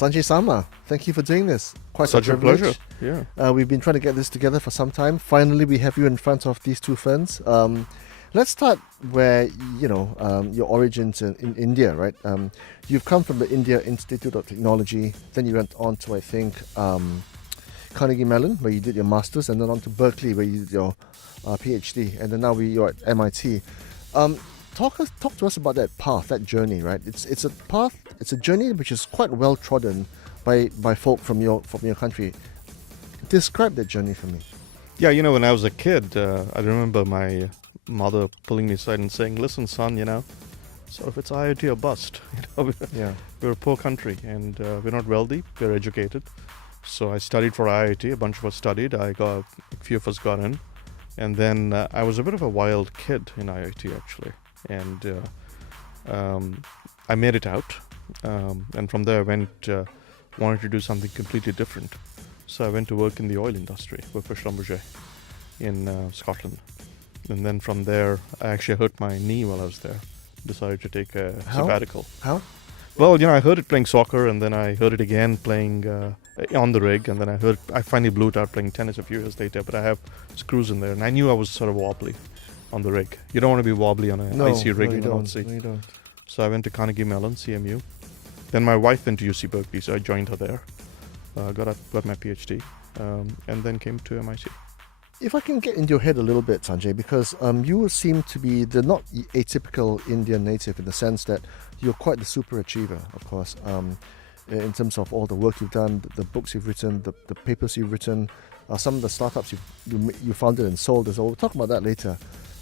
Sanjay Sama, thank you for doing this. Quite Such a a privilege. pleasure. Yeah. We've been trying to get this together for some time. Finally, we have you in front of these two ferns. Let's start where, your origins in India, right? You've come from the India Institute of Technology, then you went on to, I think, Carnegie Mellon, where you did your master's, and then on to Berkeley, where you did your PhD, and then now you're at MIT. Talk to us about that path, that journey, right? It's a path, it's a journey which is quite well trodden by folk from your country. Describe that journey for me. Yeah, when I was a kid, I remember my mother pulling me aside and saying, "Listen, son, sort of it's IIT or bust. Yeah. We're a poor country and we're not wealthy, we're educated." So I studied for IIT, a bunch of us studied, a few of us got in. And then I was a bit of a wild kid in IIT actually. And I made it out. And from there I wanted to do something completely different. So I went to work in the oil industry with Schlumberger in Scotland. And then from there, I actually hurt my knee while I was there. Decided to take a sabbatical. How? Well, I heard it playing soccer, and then I heard it again playing on the rig, and then I finally blew it out playing tennis a few years later, but I have screws in there, and I knew I was sort of wobbly on the rig. You don't want to be wobbly on an icy rig in the North Sea. No, you don't. So I went to Carnegie Mellon, CMU. Then my wife went to UC Berkeley, so I joined her there. Got my PhD, and then came to MIT. If I can get into your head a little bit, Sanjay, because you seem to be the not atypical Indian native in the sense that you're quite the super achiever, of course, in terms of all the work you've done, the books you've written, the papers you've written, some of the startups you founded and sold as well. We'll talk about that later.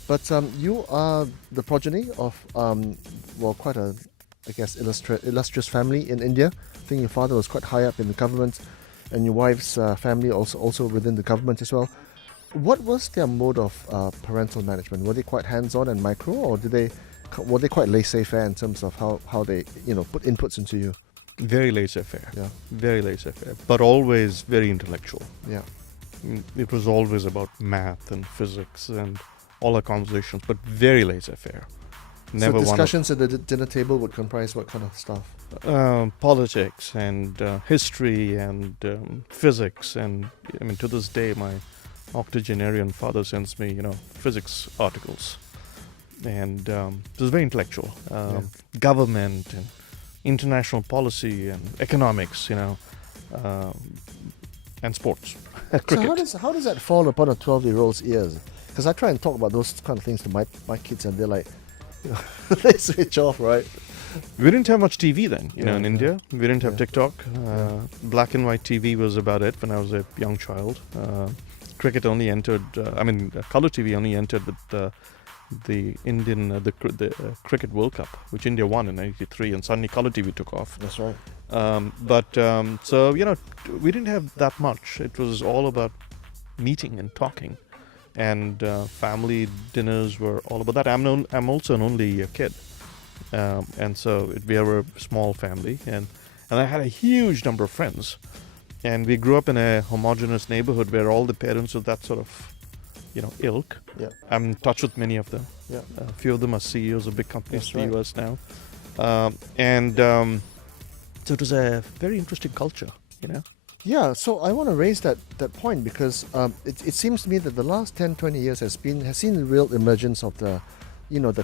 But you are the progeny of, quite a, I guess, illustrious family in India. I think your father was quite high up in the government, and your wife's family also within the government as well. What was their mode of parental management? Were they quite hands-on and micro, or were they quite laissez-faire in terms of how they put inputs into you? Very laissez-faire. Yeah. Very laissez-faire, but always very intellectual. Yeah. It was always about math and physics and all our conversations, but very laissez-faire. So discussions at the dinner table would comprise what kind of stuff? Politics and history and physics, and to this day my octogenarian father sends me, physics articles, and it was very intellectual. Government and international policy and economics, and sports. Cricket. So how does that fall upon a 12-year-old's ears? Because I try and talk about those kind of things to my kids, and they're like, they switch off, right? We didn't have much TV then, in India. We didn't have TikTok. Black and white TV was about it when I was a young child. Cricket only entered. Color TV only entered with the Indian the Cricket World Cup, which India won in '93, and suddenly color TV took off. That's right. So we didn't have that much. It was all about meeting and talking, and family dinners were all about that. I'm also an only kid, and so we were a small family, and I had a huge number of friends. And we grew up in a homogeneous neighborhood where all the parents of that sort of, ilk. Yeah. I'm in touch with many of them. Yeah. A few of them are CEOs of big companies in the US now. So it was a very interesting culture, Yeah, so I want to raise that point because it seems to me that the last 10, 20 years has seen the real emergence of the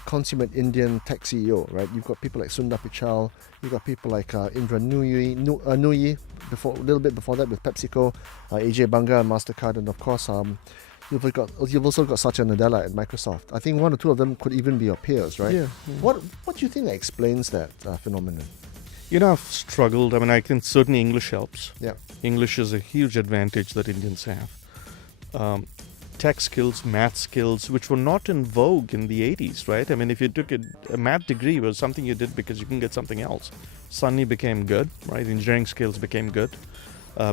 consummate Indian tech CEO, right? You've got people like Sundar Pichai, you've got people like Indra Nooyi, a little bit before that with PepsiCo, AJ Banga and MasterCard, and of course you've also got Satya Nadella at Microsoft. I think one or two of them could even be your peers, right? Yeah. What do you think explains that phenomenon? I've struggled. I think certainly English helps. Yeah. English is a huge advantage that Indians have. Tech skills, math skills, which were not in vogue in the 80s, right? If you took a math degree, it was something you did because you can get something else. Suddenly became good, right? Engineering skills became good,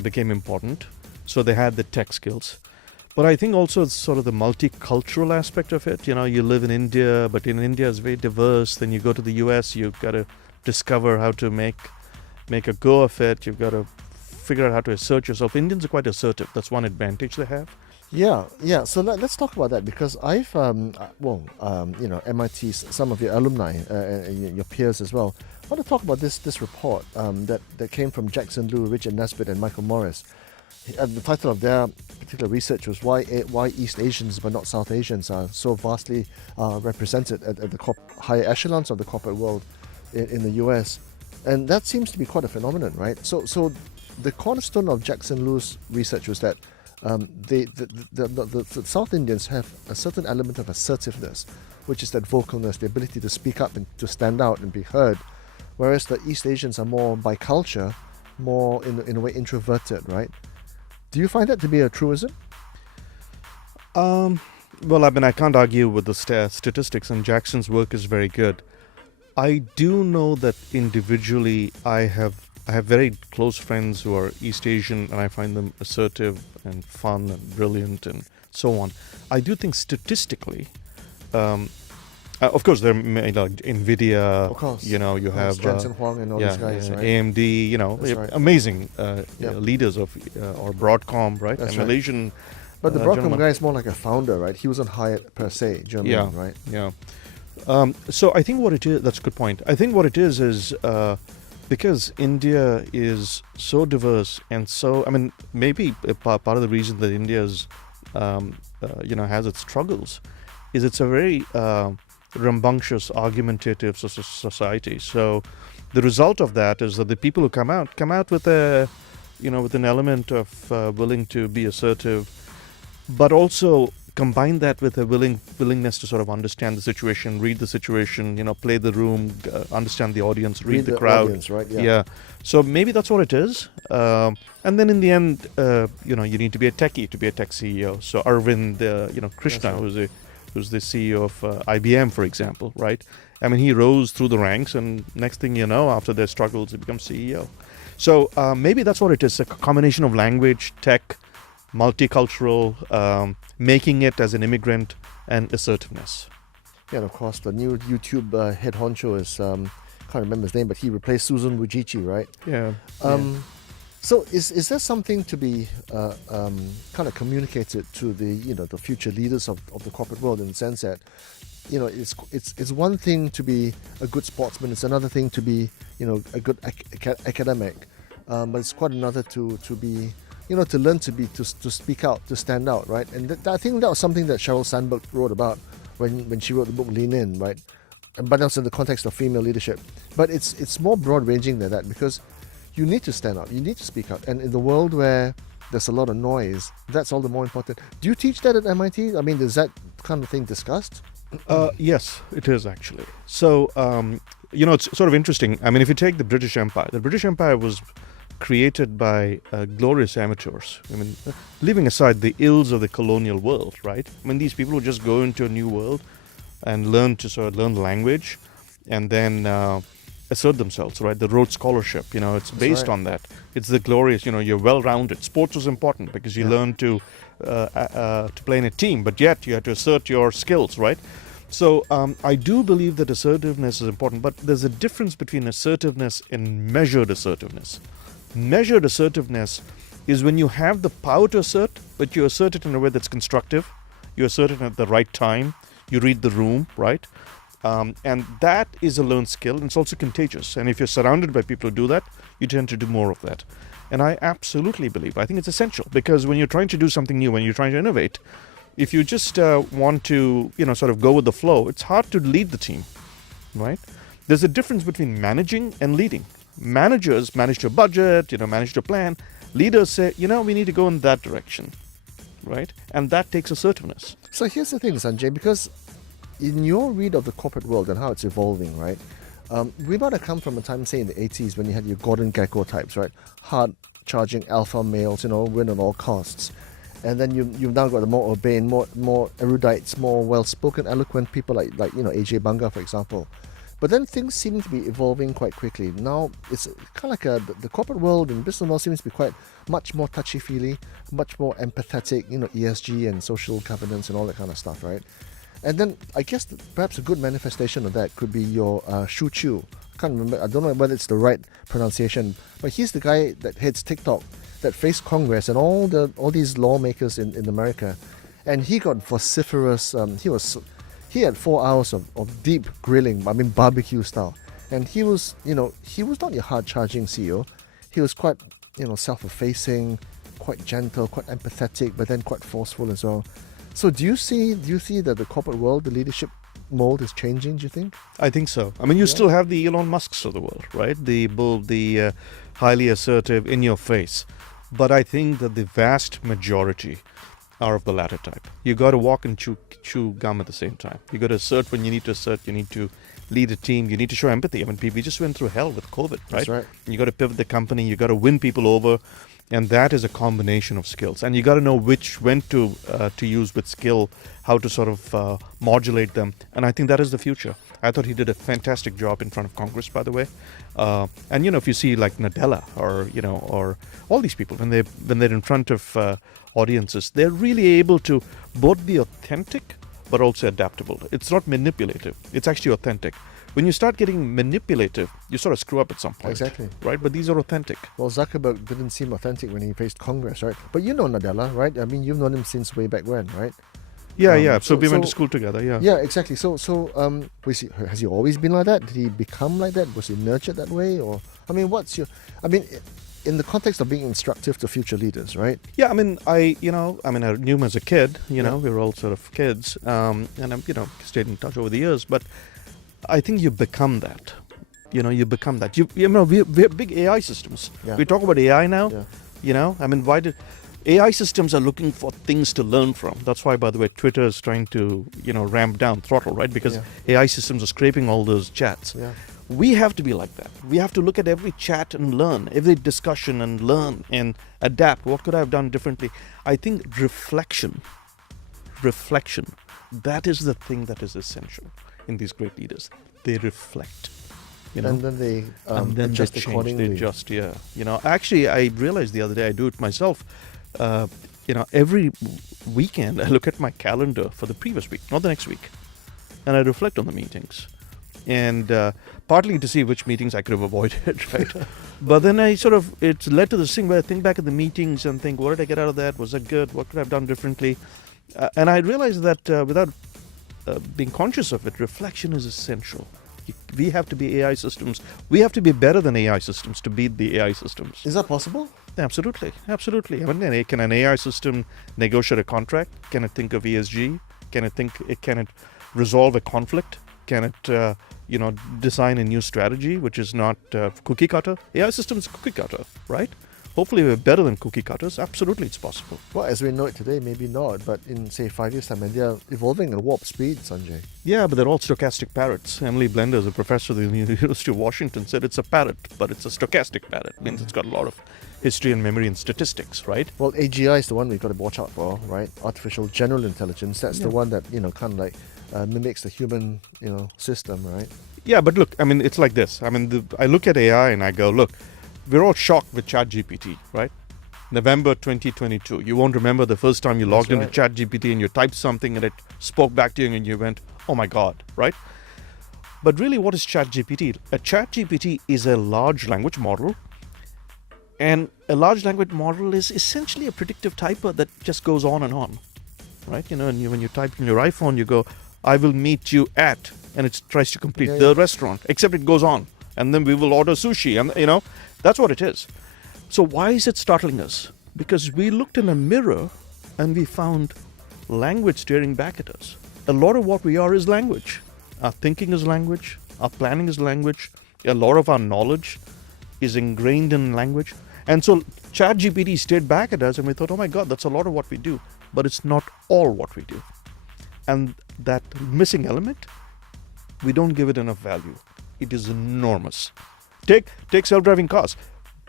became important. So they had the tech skills. But I think also it's sort of the multicultural aspect of it. You live in India, but in India is very diverse. Then you go to the US, you've got to discover how to make a go of it. You've got to figure out how to assert yourself. Indians are quite assertive. That's one advantage they have. Yeah. So let's talk about that because I've, MIT, some of your alumni, and your peers as well. I want to talk about this report that came from Jackson Lu, Richard Nesbitt, and Michael Morris. The title of their particular research was why East Asians but not South Asians are so vastly represented at the higher echelons of the corporate world in the US, and that seems to be quite a phenomenon, right? So the cornerstone of Jackson Lu's research was that the South Indians have a certain element of assertiveness, which is that vocalness, the ability to speak up and to stand out and be heard, whereas the East Asians are more by culture, more in a way introverted, right? Do you find that to be a truism? Well, I mean, I can't argue with the statistics, and Jackson's work is very good. I do know that individually, I have very close friends who are East Asian, and I find them assertive and fun and brilliant and so on. I do think statistically, of course, there are NVIDIA. Of course. You have Jensen Huang and all these guys, right? AMD. Right. Amazing leaders of or Broadcom, right? That's and right. Malaysian. But the Broadcom gentleman. guy is more like a founder, right? He wasn't hired per se, German, right? Yeah. So I think what it is, that's a good point. I think what it is because India is so diverse and so, I mean, maybe part of the reason that India is, has its struggles is it's a very rambunctious, argumentative society. So the result of that is that the people who come out with with an element of willing to be assertive, but also combine that with a willingness to sort of understand the situation, read the situation, play the room, understand the audience, read the crowd. Audience, right? Yeah. So maybe that's what it is. And then in the end, you need to be a techie to be a tech CEO. So Arvind, Krishna, Yes, who's the CEO of IBM, for example, right? I mean, he rose through the ranks, and next thing you know, after their struggles, he becomes CEO. So maybe that's what it is, a combination of language, tech, multicultural, making it as an immigrant, and assertiveness. Yeah, and of course, the new YouTube head honcho is, can't remember his name, but he replaced Susan Wojcicki, right? Yeah. So is there something to be kind of communicated to the future leaders of the corporate world, in the sense that it's one thing to be a good sportsman, it's another thing to be a good academic, but it's quite another to be to learn to speak out, to stand out, right? And I think that was something that Sheryl Sandberg wrote about when she wrote the book Lean In, right? But that's in the context of female leadership. But it's more broad ranging than that, because you need to stand out, you need to speak out, and in the world where there's a lot of noise, that's all the more important. Do you teach that at MIT? I mean, is that kind of thing discussed? Yes, it is actually. So, it's sort of interesting. I mean, if you take the British Empire was created by glorious amateurs. I mean, leaving aside the ills of the colonial world, right? I mean, these people would just go into a new world and learn the language, and then assert themselves, right? The Rhodes Scholarship, it's based on that. It's the glorious, you're well-rounded. Sports was important because you learn to play in a team, but yet you have to assert your skills, right? So I do believe that assertiveness is important, but there's a difference between assertiveness and measured assertiveness. Measured assertiveness is when you have the power to assert, but you assert it in a way that's constructive. You assert it at the right time. You read the room, right? And that is a learned skill, and it's also contagious. And if you're surrounded by people who do that, you tend to do more of that. And I absolutely believe, I think it's essential, because when you're trying to do something new, when you're trying to innovate, if you just want to, sort of go with the flow, it's hard to lead the team, right? There's a difference between managing and leading. Managers manage to budget, manage to plan. Leaders say, we need to go in that direction, right? And that takes assertiveness. So here's the thing, Sanjay, because in your read of the corporate world and how it's evolving, right? We might have come from a time, say, in the 80s, when you had your Gordon Gekko types, right? Hard-charging alpha males, win at all costs. And then you've now got the more urbane, more erudites, more well-spoken, eloquent people like AJ Banga, for example. But then things seem to be evolving quite quickly. Now it's kind of like the corporate world and business world seems to be quite much more touchy-feely, much more empathetic, ESG and social governance and all that kind of stuff, right? And then I guess perhaps a good manifestation of that could be your Shu Chu. I can't remember. I don't know whether it's the right pronunciation, but he's the guy that heads TikTok. that faced Congress and all these lawmakers in America, and he got vociferous. He had 4 hours of deep grilling. I mean, barbecue style, and he was not your hard charging CEO. He was quite self-effacing, quite gentle, quite empathetic, but then quite forceful as well. So do you see that the corporate world, the leadership mold is changing, do you think? I think so. I mean, you still have the Elon Musks of the world, right? The highly assertive, in your face. But I think that the vast majority are of the latter type. You got to walk and chew gum at the same time. You got to assert when you need to assert. You need to lead a team. You need to show empathy. I mean, we just went through hell with COVID, right? That's right. You got to pivot the company. You got to win people over. And that is a combination of skills. And you got to know when to use with skill, how to sort of modulate them. And I think that is the future. I thought he did a fantastic job in front of Congress, by the way. And if you see like Nadella or all these people, when they're in front of audiences, they're really able to both be authentic but also adaptable. It's not manipulative. It's actually authentic. When you start getting manipulative, you sort of screw up at some point. Exactly. Right? But these are authentic. Well, Zuckerberg didn't seem authentic when he faced Congress, right? But you know Nadella, right? I mean, you've known him since way back when, right? Yeah. So we went to school together, yeah. Yeah, exactly. So, has he always been like that? Did he become like that? Was he nurtured that way? Or, I mean, in the context of being instructive to future leaders, right? Yeah, I mean, I knew him as a kid, we were all sort of kids, and I'm, stayed in touch over the years, but I think you become that. You become that. We have big AI systems. Yeah. We talk about AI now, Yeah. I mean, why did AI systems are looking for things to learn from. That's why, by the way, Twitter is trying to, ramp down, throttle, right? Because AI systems are scraping all those chats. Yeah. We have to be like that. We have to look at every chat and learn, every discussion and learn and adapt. What could I have done differently? I think reflection, that is the thing that is essential in these great leaders. They reflect. And then they adjust accordingly. They adjust, Actually, I realized the other day, I do it myself. Every weekend I look at my calendar for the previous week, not the next week, and I reflect on the meetings. And partly to see which meetings I could have avoided, right? But then it's led to this thing where I think back at the meetings and think, what did I get out of that? Was that good? What could I have done differently? And I realized that without being conscious of it, reflection is essential. We have to be AI systems. We have to be better than AI systems to beat the AI systems. Is that possible? Absolutely. I mean, can an AI system negotiate a contract? Can it think of ESG? Can it resolve a conflict? Can it, design a new strategy, which is not cookie cutter? AI systems cookie cutter, right? Hopefully we're better than cookie cutters. Absolutely, it's possible. Well, as we know it today, maybe not. But in, say, 5 years' time, and they're evolving at warp speed, Sanjay. Yeah, but they're all stochastic parrots. Emily Blender is a professor at the University of Washington, said it's a parrot, but it's a stochastic parrot. It means it's got a lot of history and memory and statistics, right? Well, AGI is the one we've got to watch out for, right? Artificial General Intelligence. That's the one that, kind of like mimics the human, system, right? Yeah, but look, I mean, it's like this. I mean, I look at AI and I go, look, we're all shocked with ChatGPT, right? November 2022. You won't remember the first time you logged into ChatGPT and you typed something and it spoke back to you and you went, oh my God, right? But really, what is ChatGPT? A ChatGPT is a large language model. And a large language model is essentially a predictive typer that just goes on and on, right? And when you type in your iPhone, you go, I will meet you at, and it tries to complete the restaurant, except it goes on. And then we will order sushi. And, that's what it is. So why is it startling us? Because we looked in a mirror and we found language staring back at us. A lot of what we are is language. Our thinking is language. Our planning is language. A lot of our knowledge is ingrained in language. And so ChatGPT stared back at us and we thought, oh my God, that's a lot of what we do. But it's not all what we do. And that missing element, we don't give it enough value. It is enormous. Take self-driving cars.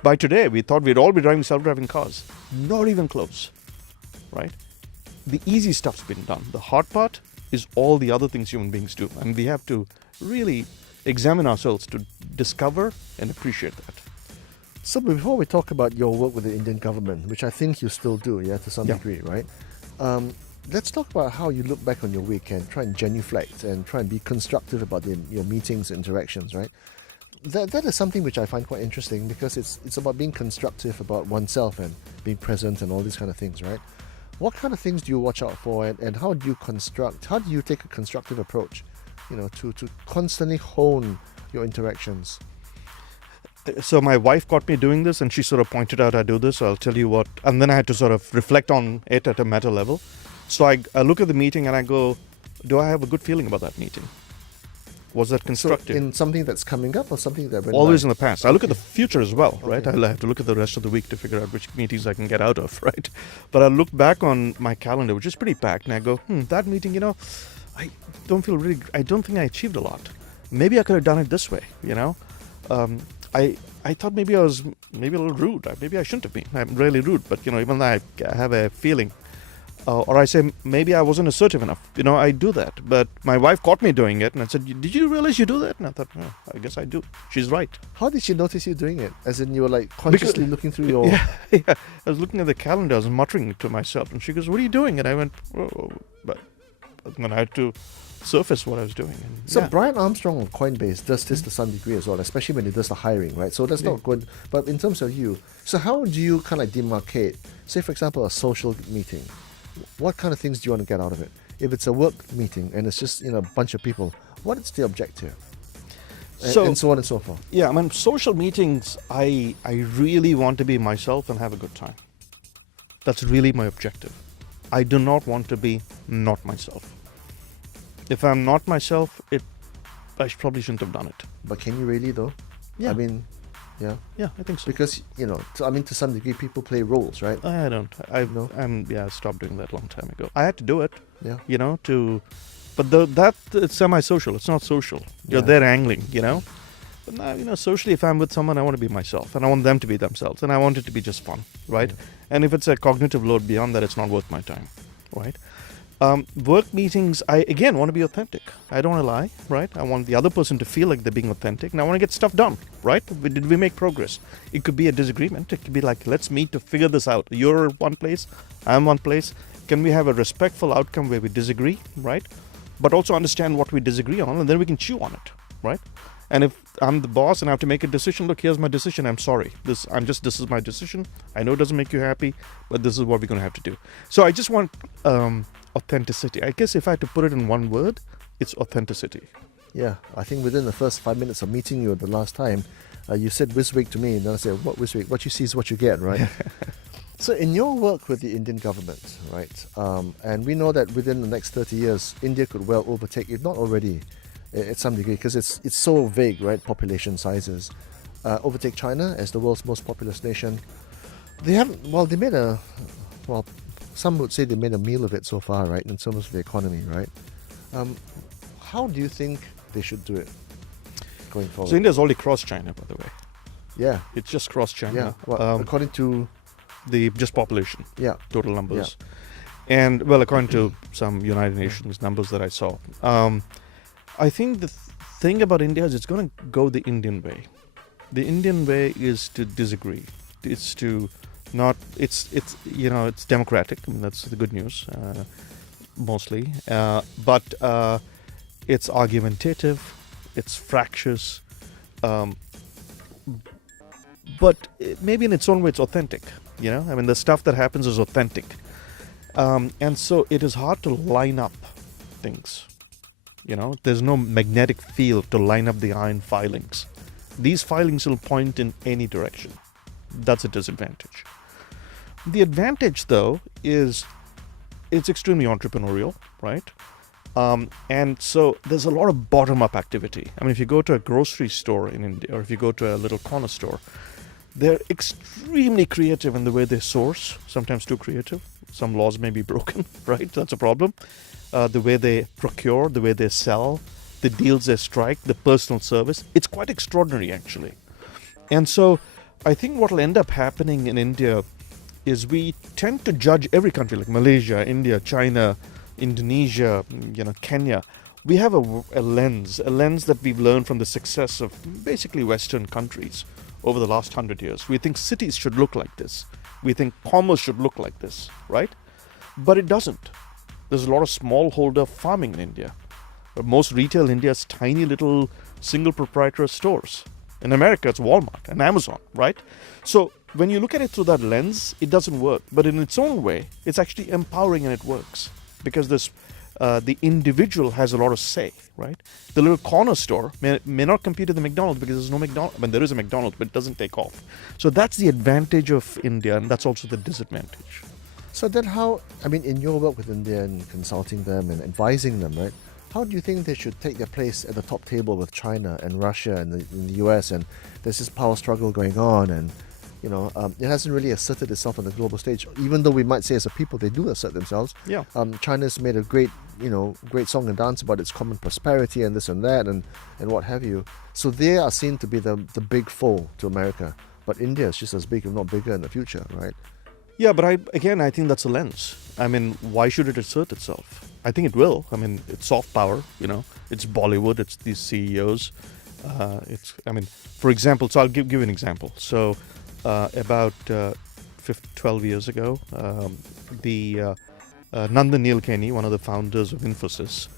By today, we thought we'd all be driving self-driving cars. Not even close, right? The easy stuff's been done. The hard part is all the other things human beings do. And we have to really examine ourselves to discover and appreciate that. So before we talk about your work with the Indian government, which I think you still do, to some degree, right? Let's talk about how you look back on your week and try and genuflect and try and be constructive about your meetings, interactions, right? that is something which I find quite interesting, because it's about being constructive about oneself and being present and all these kind of things, right? What kind of things do you watch out for, and how do you take a constructive approach, to constantly hone your interactions? So my wife caught me doing this, and she sort of pointed out I do this, so I'll tell you what. And then I had to sort of reflect on it at a meta level. So I look at the meeting and I go, do I have a good feeling about that meeting? Was that constructive? So in something that's coming up, or something that went Always by? in the past. I look at the future as well, right? Okay. I'll have to look at the rest of the week to figure out which meetings I can get out of, right? But I look back on my calendar, which is pretty packed, and I go, that meeting, I don't think I achieved a lot. Maybe I could have done it this way, I thought maybe I was a little rude. Maybe I shouldn't have been. I'm really rude, but even though I have a feeling, or I say maybe I wasn't assertive enough. I do that. But my wife caught me doing it, and I said, "Did you realize you do that?" And I thought, I guess I do. She's right. How did she notice you doing it? As in, you were like consciously looking through your... Yeah. I was looking at the calendar, I was muttering to myself, and she goes, "What are you doing?" And I went, but then I had to surface what I was doing. And So Brian Armstrong of Coinbase does this to some degree as well, especially when he does the hiring, right? So that's not good. But in terms of you, so how do you kind of demarcate, say for example, a social meeting? What kind of things do you want to get out of it? If it's a work meeting and it's just a bunch of people, what is the objective? And so on and so forth. Yeah, social meetings, I really want to be myself and have a good time. That's really my objective. I do not want to be not myself. If I'm not myself, I probably shouldn't have done it. But can you really though? Yeah. I mean, yeah. Yeah, I think so. Because, to some degree people play roles, right? I don't. I stopped doing that a long time ago. I had to do it, Yeah. but it's semi-social. It's not social. You're Yeah. there angling, But now, socially, if I'm with someone, I want to be myself, and I want them to be themselves, and I want it to be just fun, right? Yeah. And if it's a cognitive load beyond that, it's not worth my time, right? Work meetings, I again want to be authentic. I don't want to lie, right? I want the other person to feel like they're being authentic, and I want to get stuff done, right? Did we make progress? It could be a disagreement. It could be like, let's meet to figure this out. You're one place, I'm one place. Can we have a respectful outcome where we disagree, right? But also understand what we disagree on, and then we can chew on it, right? And if I'm the boss and I have to make a decision, look, here's my decision. I'm sorry. This is my decision. I know it doesn't make you happy, but this is what we're going to have to do. So I just want authenticity. I guess if I had to put it in one word, it's authenticity. Yeah, I think within the first 5 minutes of meeting you the last time, you said Wiswig to me, and then I said, what Wiswig? What you see is what you get, right? So in your work with the Indian government, right, and we know that within the next 30 years, India could well overtake, if not already, at some degree, because it's so vague, right, population sizes, overtake China as the world's most populous nation. Some would say they made a meal of it so far, right, in terms of the economy, right? How do you think they should do it going forward? So India's already crossed China, by the way. Yeah. It's just crossed China. Yeah. Well, according to the just population, total numbers. Yeah. And well, according to some United Nations numbers that I saw, I think the thing about India is it's going to go the Indian way. The Indian way is to disagree. It's to not. It's democratic. I mean, that's the good news, mostly. But it's argumentative. It's fractious. But maybe in its own way, it's authentic. The stuff that happens is authentic. And so it is hard to line up things. There's no magnetic field to line up the iron filings. These filings will point in any direction. That's a disadvantage. The advantage, though, is it's extremely entrepreneurial, right? And so there's a lot of bottom-up activity. I mean, if you go to a grocery store in India, or if you go to a little corner store, they're extremely creative in the way they source, sometimes too creative. Some laws may be broken, right? That's a problem. The way they procure, the way they sell, the deals they strike, the personal service. It's quite extraordinary, actually. And so I think what will end up happening in India is we tend to judge every country, like Malaysia, India, China, Indonesia, Kenya. We have a lens that we've learned from the success of basically Western countries over the last 100 years. We think cities should look like this. We think commerce should look like this, right? But it doesn't. There's a lot of smallholder farming in India. But most retail in India is tiny little single proprietor stores, In America, it's Walmart and Amazon, right? So when you look at it through that lens, it doesn't work. But in its own way, it's actually empowering and it works because the individual has a lot of say, right? The little corner store may not compete with the McDonald's because there's no McDonald's. I mean, there is a McDonald's, but it doesn't take off. So that's the advantage of India, and that's also the disadvantage. So then in your work with India and consulting them and advising them, right? How do you think they should take their place at the top table with China and Russia and the US? And there's this power struggle going on, and it hasn't really asserted itself on the global stage. Even though we might say as a people they do assert themselves. Yeah. China's made a great song and dance about its common prosperity and this and that and what have you. So they are seen to be the big foe to America. But India is just as big, if not bigger, in the future, right? Yeah, but I think that's a lens. I mean, why should it assert itself? I think it will. I mean, it's soft power, it's Bollywood, it's these CEOs. For example, so I'll give you an example. So about 12 years ago, Nandan Nilekani, one of the founders of Infosys,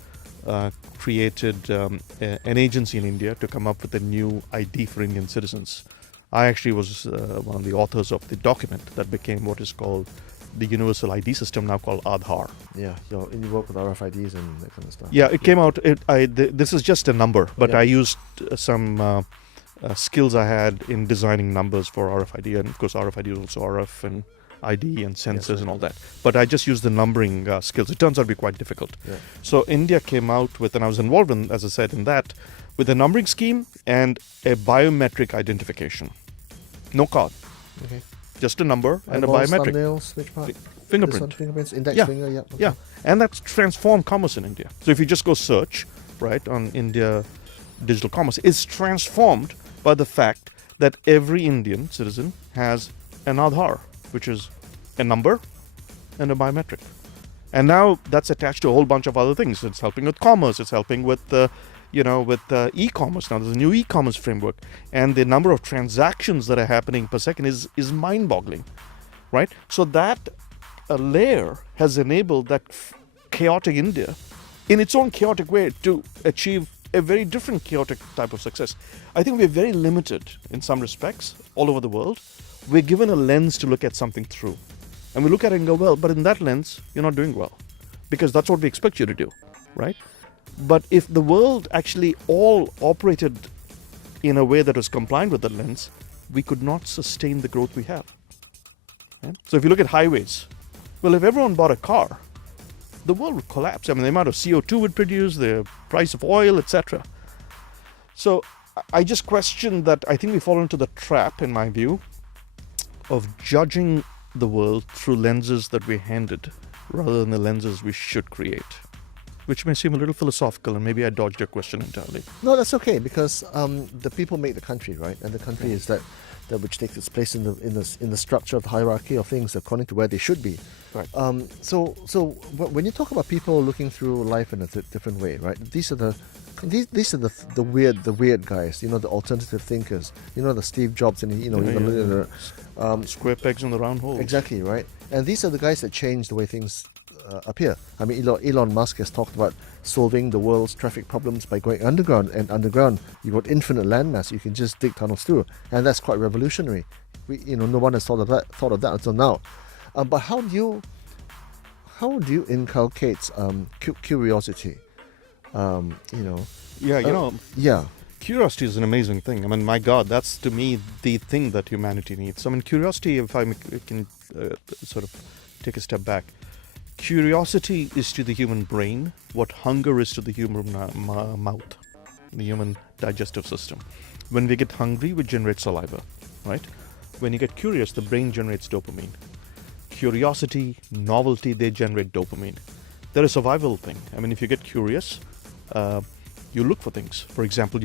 created an agency in India to come up with a new ID for Indian citizens. I actually was one of the authors of the document that became what is called the universal ID system, now called Aadhaar. Yeah, you work with RFIDs and that kind of stuff. Yeah, it came out. This is just a number, but I used some skills I had in designing numbers for RFID, and of course RFID is also RF and ID and sensors and all that. But I just used the numbering skills. It turns out to be quite difficult. Yeah. So India came out with, and I was involved in, as I said, in that, with a numbering scheme and a biometric identification. No card. Okay. Just a number and eyeballs, a biometric. Thumbnails, which part? Fingerprint. Fingerprints, index finger, yeah. Okay. Yeah, and that's transformed commerce in India. So if you just go search, right, on India digital commerce, it's transformed by the fact that every Indian citizen has an Aadhaar, which is a number and a biometric. And now that's attached to a whole bunch of other things. It's helping with commerce. It's helping with e-commerce. Now there's a new e-commerce framework, and the number of transactions that are happening per second is mind-boggling, right? So that layer has enabled that chaotic India, in its own chaotic way, to achieve a very different chaotic type of success. I think we're very limited in some respects all over the world. We're given a lens to look at something through, and we look at it and go, well, but in that lens, you're not doing well, because that's what we expect you to do, right? But if the world actually all operated in a way that was compliant with the lens, we could not sustain the growth we have. Right? So if you look at highways, well, if everyone bought a car, the world would collapse. I mean, the amount of CO2 would produce, the price of oil, etc. So I just question that. I think we fall into the trap, in my view, of judging the world through lenses that we're handed rather than the lenses we should create. Which may seem a little philosophical, and maybe I dodged your question entirely. No, that's okay, because the people make the country, right? And the country is that which takes its place in the structure of the hierarchy of things according to where they should be. Right. So when you talk about people looking through life in a different way, right? These are the weird guys. The alternative thinkers. The Steve Jobs and square pegs in the round holes. Exactly, right. And these are the guys that change the way things appear. I mean, Elon Musk has talked about solving the world's traffic problems by going underground, and underground you've got infinite landmass. You can just dig tunnels through, and that's quite revolutionary. No one has thought of that until now. But how do you inculcate curiosity? Curiosity is an amazing thing. I mean, my God, that's to me the thing that humanity needs. I mean, curiosity, if I can sort of take a step back, curiosity is to the human brain what hunger is to the human mouth, the human digestive system. When we get hungry, we generate saliva, right? When you get curious, the brain generates dopamine. Curiosity, novelty, they generate dopamine. They're a survival thing. I mean, if you get curious, you look for things. For example,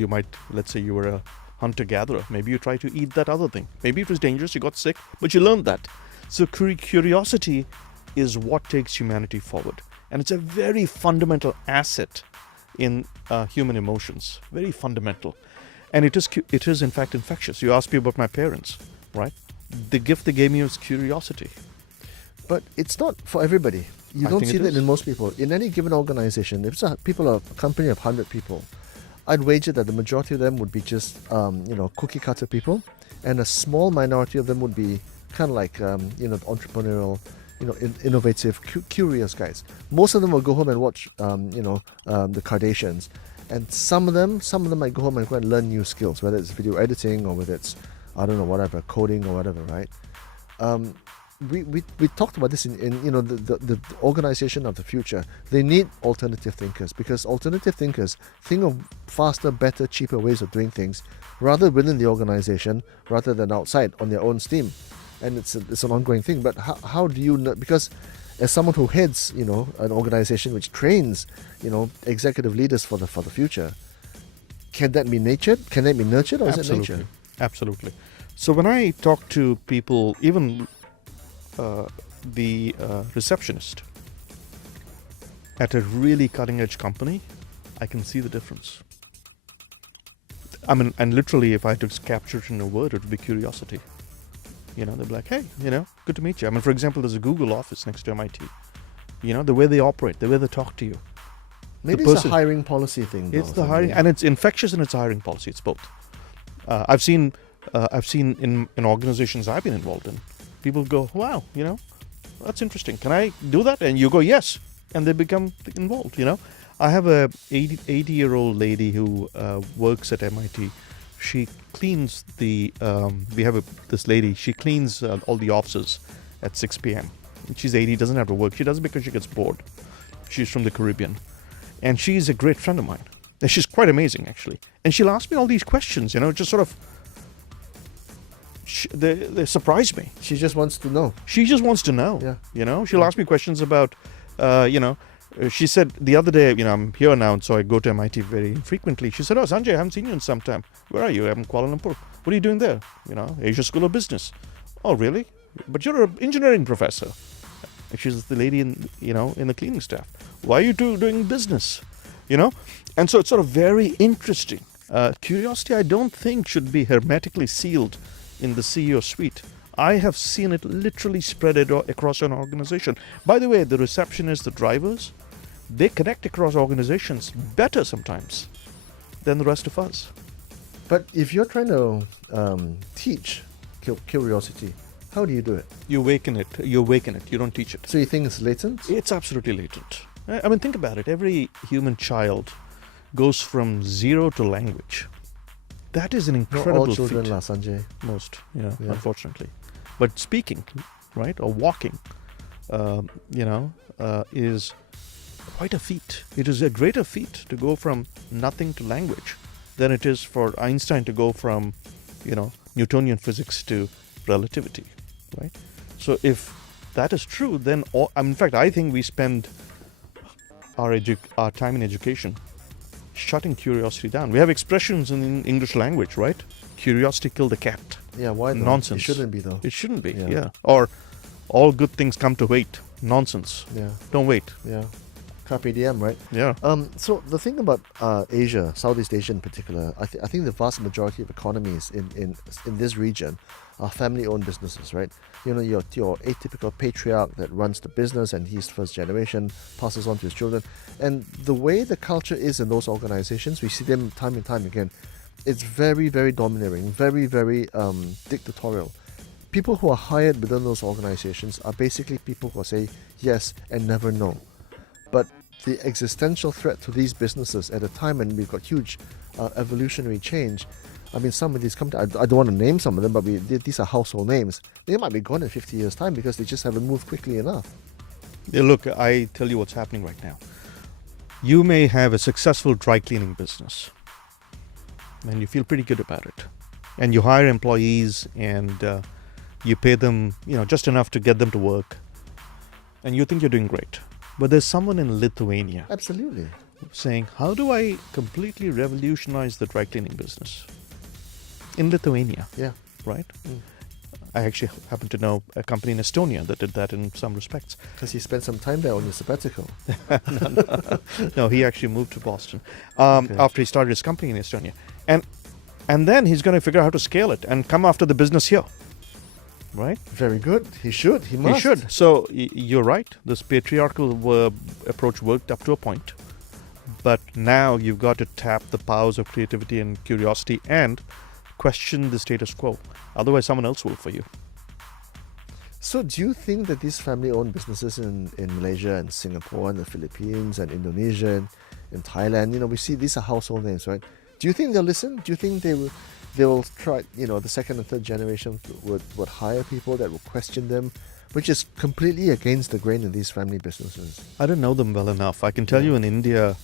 let's say you were a hunter-gatherer. Maybe you try to eat that other thing. Maybe it was dangerous, you got sick, but you learned that. So curiosity is what takes humanity forward. And it's a very fundamental asset in human emotions. Very fundamental. And it is in fact infectious. You asked me about my parents, right? The gift they gave me was curiosity. But it's not for everybody. You don't see that in most people. In any given organization, if a company of 100 people, I'd wager that the majority of them would be just, cookie cutter people, and a small minority of them would be kind of like, entrepreneurial, innovative, curious guys. Most of them will go home and watch, the Kardashians, and some of them might go home and go and learn new skills, whether it's video editing or whether it's, I don't know, whatever, coding or whatever, right? We talked about this in the organization of the future. They need alternative thinkers, because alternative thinkers think of faster, better, cheaper ways of doing things, rather within the organization rather than outside on their own steam. And it's an ongoing thing. But how do you know? Because as someone who heads an organization which trains executive leaders for the future, can that be nurtured? Can that be nurtured, or is it nature? Absolutely. So when I talk to people, even the receptionist at a really cutting-edge company, I can see the difference. I mean, and literally, if I had to capture it in a word, it would be curiosity. They'd be like, hey, good to meet you. I mean, for example, there's a Google office next to MIT. The way they operate, the way they talk to you. Maybe it's a hiring policy thing. It's the hiring, and it's infectious in its hiring policy. It's both. I've seen in organizations I've been involved in, people go, wow, that's interesting. Can I do that? And you go, yes. And they become involved, I have a 80-year-old lady who works at MIT. She cleans we have this lady, she cleans all the offices at 6 p.m. She's 80, doesn't have to work. She does it because she gets bored. She's from the Caribbean. And she's a great friend of mine. And she's quite amazing, actually. And she'll ask me all these questions, just sort of, they surprise me. She just wants to know. She just wants to know. Yeah. She'll ask me questions about, she said the other day, I'm here now, and so I go to MIT very infrequently. She said, oh, Sanjay, I haven't seen you in some time. Where are you? I'm in Kuala Lumpur. What are you doing there? Asia School of Business. Oh, really? But you're an engineering professor. And she's the lady in the cleaning staff. Why are you doing business? And so it's sort of very interesting. Curiosity, I don't think, should be hermetically sealed in the CEO suite. I have seen it literally spread across an organization. By the way, the receptionists, the drivers, they connect across organizations better sometimes than the rest of us. But if you're trying to teach curiosity, how do you do it? You awaken it. You don't teach it. So you think it's latent? It's absolutely latent. I mean, think about it. Every human child goes from zero to language. That is an incredible Not all children, feat. Sanjay. Most, unfortunately. But speaking, right, or walking, is quite a feat. It is a greater feat to go from nothing to language than it is for Einstein to go from, Newtonian physics to relativity, right? So if that is true, then, in fact, I think we spend our time in education shutting curiosity down. We have expressions in English language, right? Curiosity killed the cat. Yeah, why though? Nonsense. It shouldn't be, though. It shouldn't be, Yeah. Or all good things come to wait. Nonsense. Yeah. Don't wait. Yeah. Carpe diem, right? Yeah. So the thing about Asia, Southeast Asia in particular, I think the vast majority of economies in this region are family-owned businesses, right? Your atypical patriarch that runs the business, and he's first generation, passes on to his children. And the way the culture is in those organizations, we see them time and time again. It's very, very domineering, very, very dictatorial. People who are hired within those organizations are basically people who say yes and never no. But the existential threat to these businesses at a time when we've got huge evolutionary change, I mean, some of these companies, I don't want to name some of them, but these are household names. They might be gone in 50 years' time because they just haven't moved quickly enough. Yeah, look, I tell you what's happening right now. You may have a successful dry cleaning business, and you feel pretty good about it. And you hire employees, and you pay them, just enough to get them to work. And you think you're doing great. But there's someone in Lithuania Absolutely. saying, how do I completely revolutionize the dry cleaning business? In Lithuania, Yeah. right? I actually happen to know a company in Estonia that did that in some respects. Because you spent some time there on your sabbatical. No, he actually moved to Boston Okay. after he started his company in Estonia. And then he's going to figure out how to scale it and come after the business here. Right? Very good. He should. He must. He should. So you're right. This patriarchal approach worked up to a point. But now you've got to tap the powers of creativity and curiosity and question the status quo. Otherwise, someone else will for you. So do you think that these family-owned businesses in Malaysia and Singapore and the Philippines and Indonesia and in Thailand, we see these are household names, right? Do you think they'll listen? Do you think they will try, the second and third generation would hire people that will question them, which is completely against the grain in these family businesses? I don't know them well enough. I can tell you in India,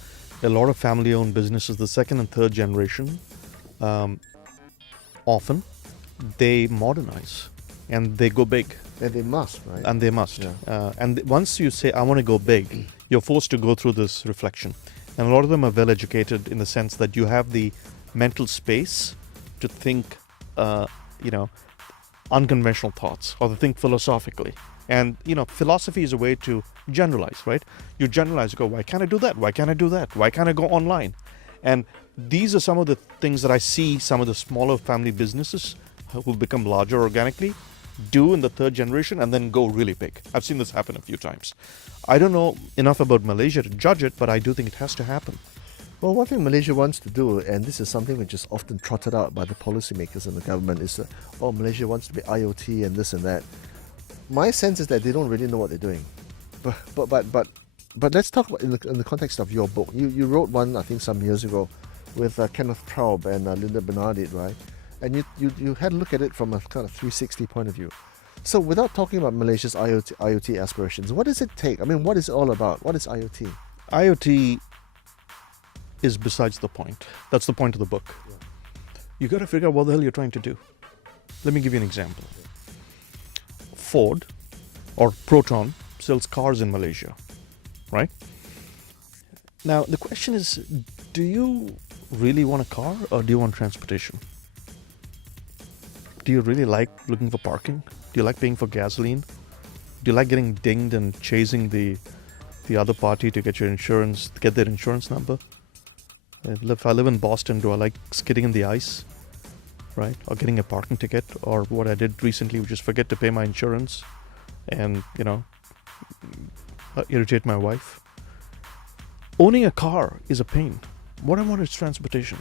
a lot of family-owned businesses, the second and third generation, often they modernize and they go big. And they must, right? And they must. Yeah. And once you say, I want to go big, you're forced to go through this reflection. And a lot of them are well educated in the sense that you have the mental space to think, unconventional thoughts or to think philosophically. And, philosophy is a way to generalize, right? You generalize, you go, why can't I do that? Why can't I do that? Why can't I go online? And these are some of the things that I see some of the smaller family businesses who become larger organically do in the third generation and then go really big. I've seen this happen a few times. I don't know enough about Malaysia to judge it, but I do think it has to happen. Well, one thing Malaysia wants to do, and this is something which is often trotted out by the policymakers and the government, is that, Malaysia wants to be IoT and this and that. My sense is that they don't really know what they're doing. But let's talk about in the context of your book. You wrote one, I think, some years ago with Kenneth Traub and Linda Bernardit, right? And you had a look at it from a kind of 360 point of view. So without talking about Malaysia's IoT aspirations, what does it take? I mean, what is it all about? What is IoT? IoT is besides the point. That's the point of the book. Yeah. You got to figure out what the hell you're trying to do. Let me give you an example. Ford or Proton sells cars in Malaysia, right? Now, the question is, do you really want a car or do you want transportation? Do you really like looking for parking? Do you like paying for gasoline? Do you like getting dinged and chasing the other party to get your insurance, to get their insurance number? If I live in Boston, do I like skidding in the ice, right? Or getting a parking ticket? Or what I did recently, which is forget to pay my insurance and, irritate my wife. Owning a car is a pain. What I want is transportation.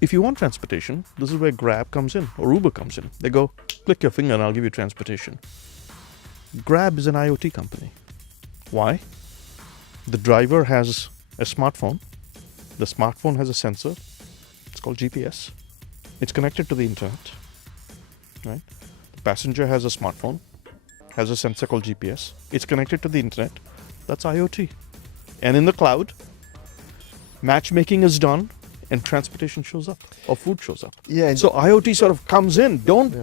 If you want transportation, this is where Grab comes in or Uber comes in. They go, click your finger and I'll give you transportation. Grab is an IoT company. Why? The driver has a smartphone. The smartphone has a sensor. It's called GPS. It's connected to the internet. Right? The passenger has a smartphone, has a sensor called GPS. It's connected to the internet. That's IoT. And in the cloud, matchmaking is done and transportation shows up or food shows up. Yeah. So IoT sort of comes in. Don't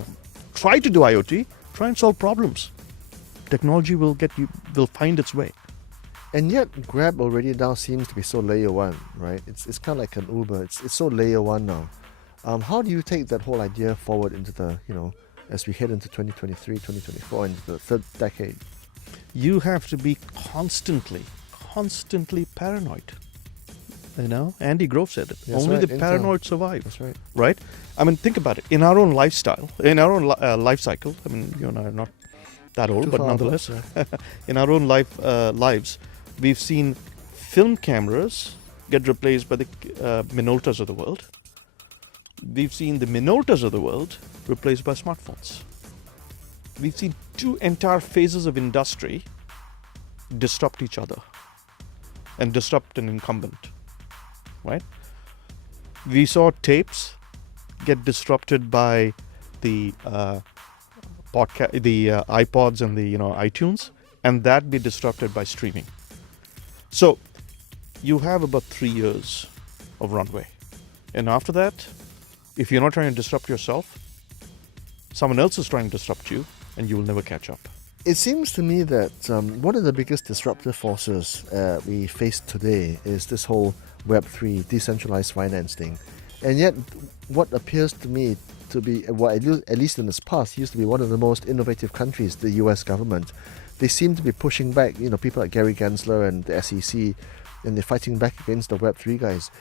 try to do IoT. Try and solve problems. Technology will find its way. And yet, Grab already now seems to be so layer one, right? It's kind of like an Uber. It's so layer one now. How do you take that whole idea forward into the, as we head into 2023, 2024, into the third decade? You have to be constantly paranoid. Andy Grove said it. That's Only right, the paranoid survive. That's right. Right? I mean, think about it. In our own lifestyle, in our own life cycle, I mean, you and I are not that old, Too but far nonetheless, apart, in our own lives, we've seen film cameras get replaced by the Minoltas of the world. We've seen the Minoltas of the world replaced by smartphones. We've seen two entire phases of industry disrupt each other and disrupt an incumbent. Right? We saw tapes get disrupted by the iPods and the iTunes, and that be disrupted by streaming. So you have about 3 years of runway, and after that, if you're not trying to disrupt yourself, someone else is trying to disrupt you, and you will never catch up. It seems to me that one of the biggest disruptive forces we face today is this whole Web3 decentralized finance thing. And yet, what appears to me to be, at least in its past, used to be one of the most innovative countries, the US government, they seem to be pushing back, people like Gary Gensler and the SEC, and they're fighting back against the Web3 guys.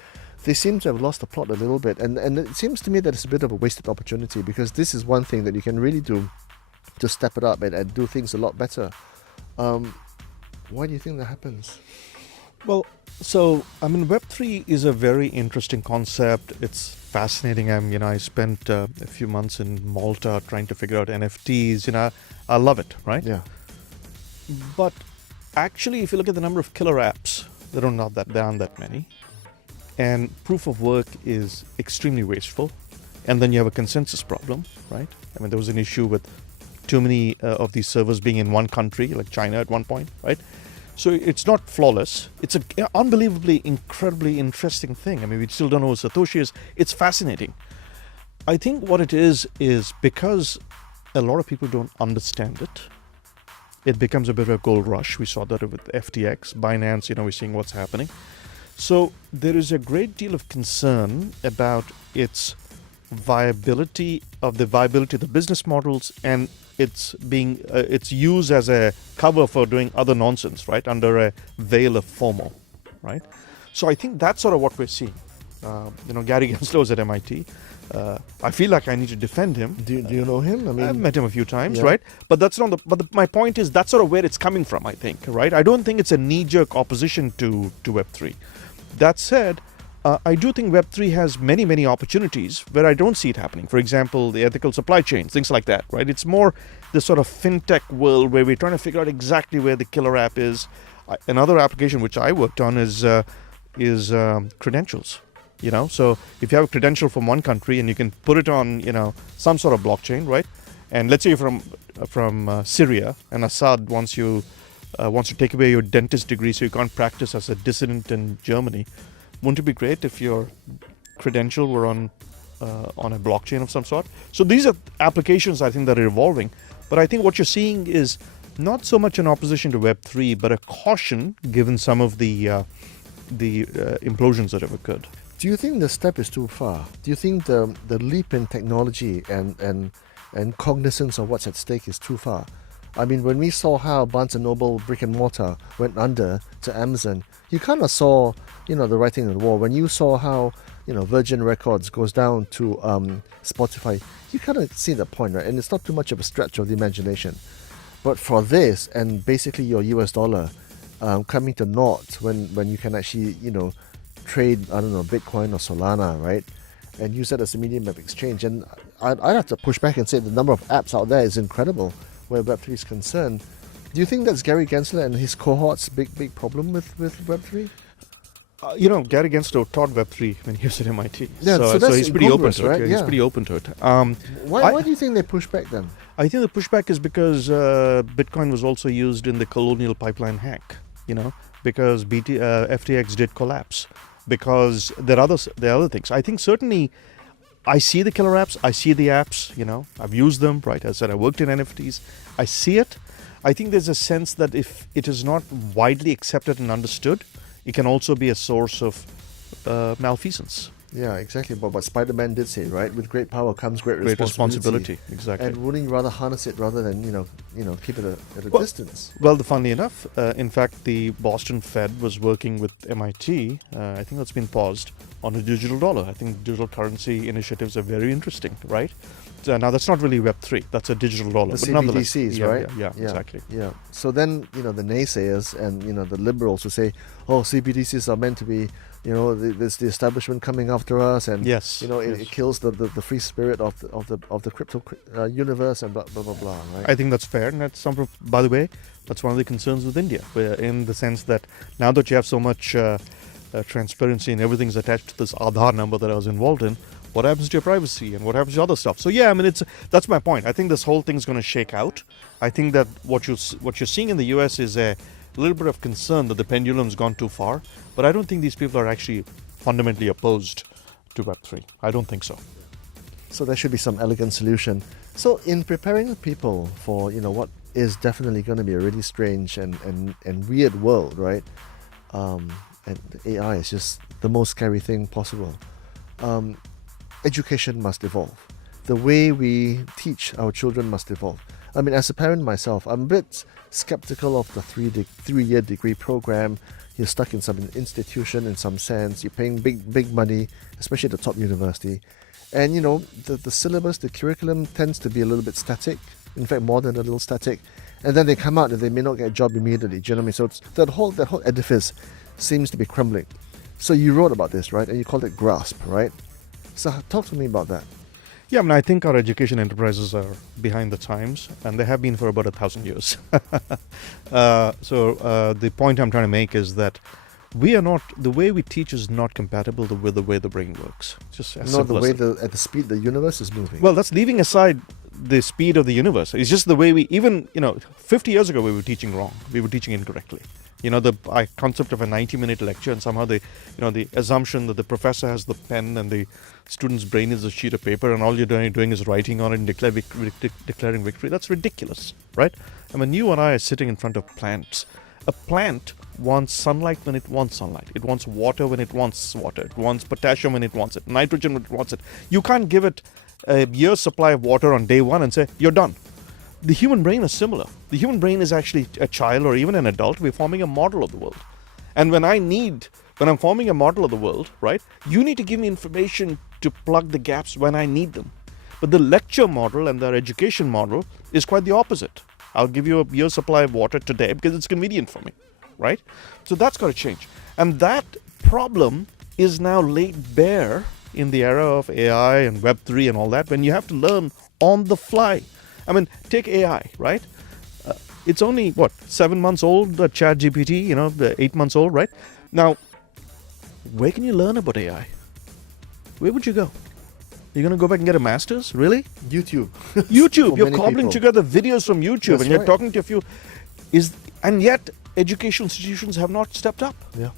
They seem to have lost the plot a little bit. And it seems to me that it's a bit of a wasted opportunity, because this is one thing that you can really do to step it up and do things a lot better. Why do you think that happens? Well, so I mean, Web3 is a very interesting concept. It's fascinating. I spent a few months in Malta trying to figure out NFTs. I love it, right? Yeah. But actually, if you look at the number of killer apps, there aren't that many, and proof of work is extremely wasteful. And then you have a consensus problem, right? I mean, there was an issue with too many of these servers being in one country, like China at one point, right? So it's not flawless. It's an unbelievably, incredibly interesting thing. I mean, we still don't know who Satoshi is. It's fascinating. I think what it is because a lot of people don't understand it, it becomes a bit of a gold rush. We saw that with FTX, Binance, we're seeing what's happening. So there is a great deal of concern about its viability of the business models, and it's used as a cover for doing other nonsense, right, under a veil of FOMO, right? So I think that's sort of what we're seeing. Gary Gensler is at MIT. I feel like I need to defend him. Do you know him? I mean, I've met him a few times, yeah. right? But that's not my point is that's sort of where it's coming from, I think, right? I don't think it's a knee-jerk opposition to Web3. That said, I do think Web3 has many, many opportunities where I don't see it happening. For example, the ethical supply chains, things like that, right? It's more this sort of fintech world where we're trying to figure out exactly where the killer app is. Another application which I worked on is credentials. So if you have a credential from one country and you can put it on, some sort of blockchain, right? And let's say you're from Syria, and Assad wants to take away your dentist degree so you can't practice as a dissident in Germany. Wouldn't it be great if your credential were on a blockchain of some sort? So these are applications I think that are evolving. But I think what you're seeing is not so much an opposition to Web3, but a caution given some of the implosions that have occurred. do you think the step is too far? Do you think the leap in technology and cognizance of what's at stake is too far? I mean, when we saw how Barnes & Noble brick and mortar went under to Amazon, you kind of saw, the writing on the wall. When you saw how, Virgin Records goes down to Spotify, you kind of see the point, right? And it's not too much of a stretch of the imagination. But for this, and basically your US dollar coming to naught when you can actually, trade, Bitcoin or Solana, right? And use that as a medium of exchange. And I'd have to push back and say the number of apps out there is incredible where Web3 is concerned. Do you think that's Gary Gensler and his cohort's big problem with Web3? Gary Gensler taught Web3 when he was at MIT. Yeah, so he's pretty open to it. right? Yeah, he's pretty open to it. Why do you think they push back then? I think the pushback is because Bitcoin was also used in the Colonial Pipeline hack, because FTX did collapse, because there are other things. I think certainly I see the killer apps, I see the apps, I've used them, right? As I said, I worked in NFTs. I see it. I think there's a sense that if it is not widely accepted and understood, it can also be a source of malfeasance. Yeah, exactly. But Spider-Man did say, right? With great power comes great responsibility. Exactly. And wouldn't you rather harness it rather than keep it at a distance? Well, funnily enough, in fact, the Boston Fed was working with MIT. I think that's been paused on a digital dollar. I think digital currency initiatives are very interesting, right? Now that's not really Web3. That's a digital dollar. The but CBDCs, right? Yeah, exactly. Yeah. So then, the naysayers and, the liberals who say, oh, CBDCs are meant to be, there's the establishment coming after us, and yes, it kills the free spirit of the crypto universe and blah blah blah blah. Right? I think that's fair, and that's by the way, that's one of the concerns with India, in the sense that now that you have so much transparency and everything's attached to this Aadhaar number that I was involved in, what happens to your privacy and what happens to other stuff? So yeah, I mean, that's my point. I think this whole thing's going to shake out. I think that what you're seeing in the US is a little bit of concern that the pendulum's gone too far, but I don't think these people are actually fundamentally opposed to Web3. I don't think so. So there should be some elegant solution. So in preparing people for what is definitely going to be a really strange and weird world, right? And the AI is just the most scary thing possible. Education must evolve. The way we teach our children must evolve. I mean, as a parent myself, I'm a bit skeptical of the three-year degree program. You're stuck in some institution in some sense. You're paying big money, especially at the top university. And, the syllabus, the curriculum tends to be a little bit static. In fact, more than a little static. And then they come out and they may not get a job immediately. Do you know what I mean? So it's that whole edifice seems to be crumbling. So you wrote about this, right? And you called it GRASP, right? So talk to me about that. Yeah, I mean, I think our education enterprises are behind the times, and they have been for about 1,000 years. So the point I'm trying to make is that the way we teach is not compatible with the way the brain works. Just as Not the simple as way that. at the speed the universe is moving. Well, that's leaving aside the speed of the universe. It's just the way 50 years ago we were teaching wrong. We were teaching incorrectly. The concept of a 90-minute lecture, and somehow the assumption that the professor has the pen and the student's brain is a sheet of paper, and all you're doing is writing on it and declaring victory. That's ridiculous, right? I mean, you and I are sitting in front of plants. A plant wants sunlight when it wants sunlight. It wants water when it wants water. It wants potassium when it wants it. Nitrogen when it wants it. You can't give it a year's supply of water on day one and say, you're done. The human brain is similar. The human brain is actually a child or even an adult. We're forming a model of the world. And when I'm forming a model of the world, right, you need to give me information to plug the gaps when I need them. But the lecture model and the education model is quite the opposite. I'll give you a year's supply of water today because it's convenient for me, right? So that's got to change. And that problem is now laid bare in the era of AI and Web3 and all that, when you have to learn on the fly. I mean, take AI, right? It's only, 7 months old, the ChatGPT, the 8 months old, right? Now, where can you learn about AI? Where would you go? You're going to go back and get a master's? Really? YouTube. YouTube. You're cobbling together videos from YouTube. That's and you're right. talking to a few. And yet, educational institutions have not stepped up. Yeah.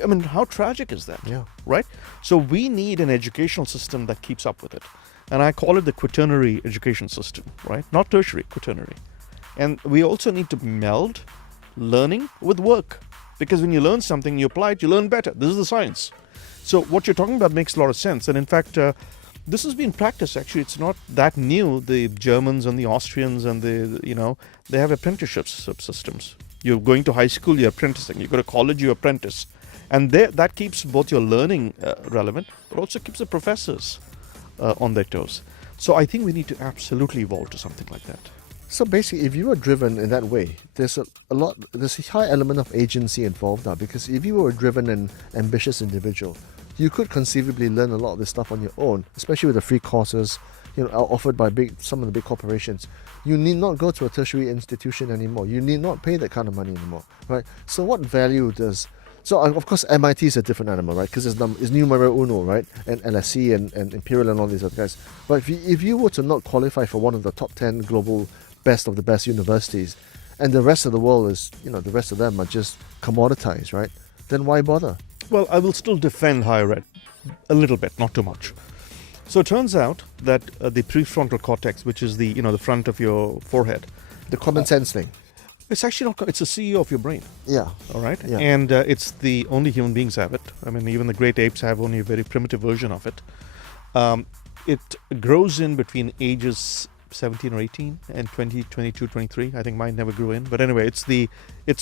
I mean, how tragic is that? Yeah. Right? So we need an educational system that keeps up with it. And I call it the quaternary education system, right? Not tertiary, quaternary. And we also need to meld learning with work. Because when you learn something, you apply it, you learn better. This is the science. So what you're talking about makes a lot of sense. And in fact, this has been practiced, actually. It's not that new. The Germans and the Austrians and they have apprenticeship systems. You're going to high school, you're apprenticing. You go to college, you apprentice. And that keeps both your learning relevant, but also keeps the professors on their toes. So I think we need to absolutely evolve to something like that. So basically, if you are driven in that way, there's a high element of agency involved now, because if you were a driven and ambitious individual, you could conceivably learn a lot of this stuff on your own, especially with the free courses, offered by some of the big corporations. You need not go to a tertiary institution anymore. You need not pay that kind of money anymore, right? So what value does... So, of course, MIT is a different animal, right? Because it's numero uno, right? And LSE and Imperial and all these other guys. But if you were to not qualify for one of the top 10 global best of the best universities, and the rest of the world is, the rest of them are just commoditized, right? Then why bother? Well, I will still defend higher ed a little bit, not too much. So it turns out that the prefrontal cortex, which is the front of your forehead, The common sense thing. it's actually not. It's the CEO of your brain. Yeah. All right. Yeah. And it's the only human beings have it. I mean, even the great apes have only a very primitive version of it. It grows in between ages 17 or 18 and 20, 22, 23. I think mine never grew in. But anyway, it's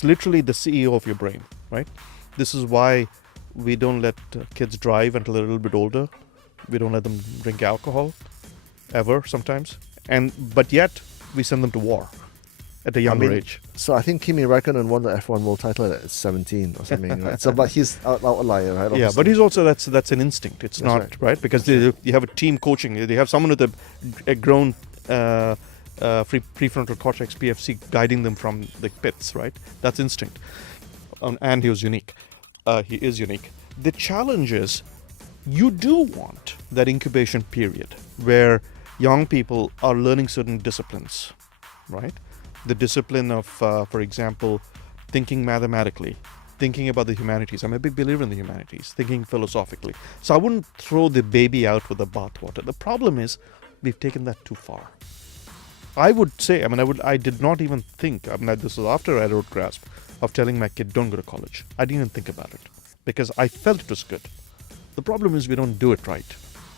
literally the CEO of your brain, right? This is why we don't let kids drive until they're a little bit older. We don't let them drink alcohol, ever, sometimes. But yet, we send them to war at a younger age. So I think Kimi Räikkönen won the F1 world title at 17 or something, right? So, but he's outlier, right? Yeah, but he's also, that's an instinct. It's That's not, right? Because you have a team coaching. You have someone with a grown prefrontal cortex, PFC, guiding them from the pits, right? That's instinct. And he was unique. He is unique. The challenge is, you do want that incubation period where young people are learning certain disciplines, right? The discipline of, for example, thinking mathematically, thinking about the humanities. I'm a big believer in the humanities, thinking philosophically. So I wouldn't throw the baby out with the bathwater. The problem is we've taken that too far. I would say, I did not even think, this was after I wrote GRASP, of telling my kid, don't go to college. I didn't even think about it because I felt it was good. The problem is we don't do it right.